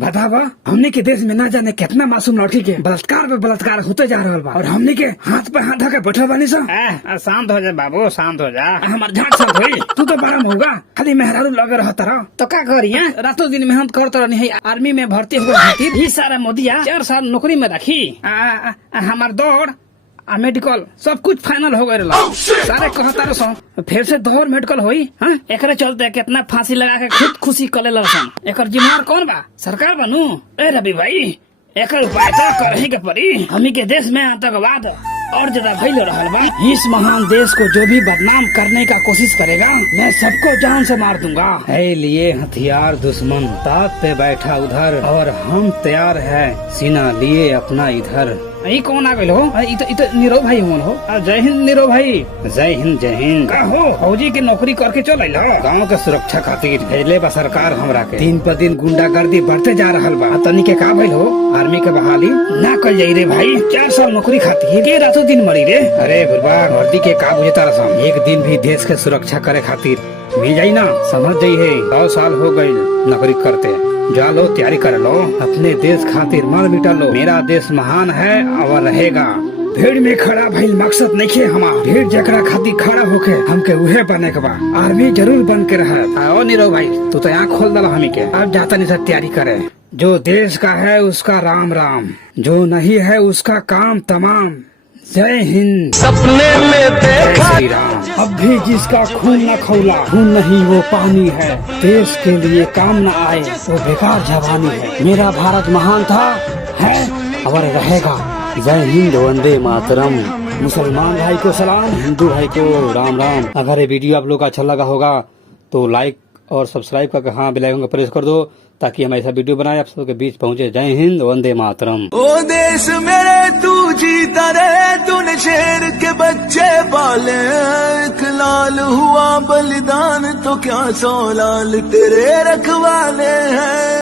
बतावा हमने के देश में न जाने कितना मासूम लड़की के बलात्कार पे बलात्कार होते जा रहा बा और हमने के हाथ पे हाथ धके बैठल बानी सा। शांत हो जा बाबू, शांत हो जा। हमार झाट शांत होई, तू तो बड़ा होगा खाली मेहरारू लगे रहता रह तो का करी है? रातों दिन मेहनत करता रहनी है, आर्मी में भर्ती हुआ खातिर ही सारा मोदिया 4 साल नौकरी में रखी। हमार दौड़ मेडिकल सब कुछ फाइनल हो गए सारे कहता रह फिर से दौड़ मेडिकल होई। एकरे चलते कितना फांसी लगा के खुद खुशी कर ले सन। एकर जिम्मेवार कौन बा? सरकार बनू? ए रवि भाई एकर उपाय तो करही के पड़ी। हमी के देश में आतंकवाद और ज्यादा फैल रहा बा। इस महान देश को जो भी बदनाम करने का कोशिश करेगा मैं सबको जान से मार दूंगा। है लिए हथियार दुश्मन ताक पे बैठा उधर और हम तैयार है सीना लिए अपना इधर। यही कौन आ गए हो? नीरव भाई हो। जय हिंद नीरव भाई। जय हिंद जय हिंद। का हो फौजी की नौकरी करके चल गाँव के सुरक्षा खातिर भेजले बा सरकार हमरा के। दिन पर दिन गुंडागर्दी बढ़ते जा रहा बा। तनी के का भइल हो? आर्मी के बहाली ना कल जाई रे भाई। 4 साल नौकरी खातिर के रातों दिन मरी रे। अरे बुरबा वर्दी के का बुझता रसम। एक दिन भी देश के सुरक्षा करे खातिर मिल जाई ना, समझ जाई है। 100 साल हो गई नौकरी करते। जा लो तैयारी कर लो, अपने देश खातिर मर मिटा लो। मेरा देश महान है और रहेगा। भीड़ में खड़ा भइल मकसद नहीं है हमार। भीड़ जकरा खातिर खड़ा होके हमके उहे बने के बा। आर्मी जरूर बन के रहे। आओ नीरव भाई तू तो यहाँ खोल दला हमी के। अब जाता नहीं सब तैयारी करे। जो देश का है उसका राम राम, जो नहीं है उसका काम तमाम। जय हिंद। सपने में देखा श्री राम। अब भी जिसका खून न खौला, खून नहीं वो पानी है। देश के लिए काम न आए वो बेकार जवानी है। मेरा भारत महान था, है और रहेगा। जय हिंद वंदे मातरम। मुसलमान भाई को सलाम, हिंदू भाई को राम राम। अगर ये वीडियो आप लोग का अच्छा लगा होगा तो लाइक और सब्सक्राइब करके बेल आइकन को प्रेस कर दो ताकि हम ऐसा वीडियो बनाए आप सबके बीच पहुंचे। जय हिंद वंदे मातरम। ओ देश मेरे तू जीता रहे, तूने शेर के बच्चे पाले। एक लाल हुआ बलिदान तो क्या 100 लाल तेरे रखवाले हैं।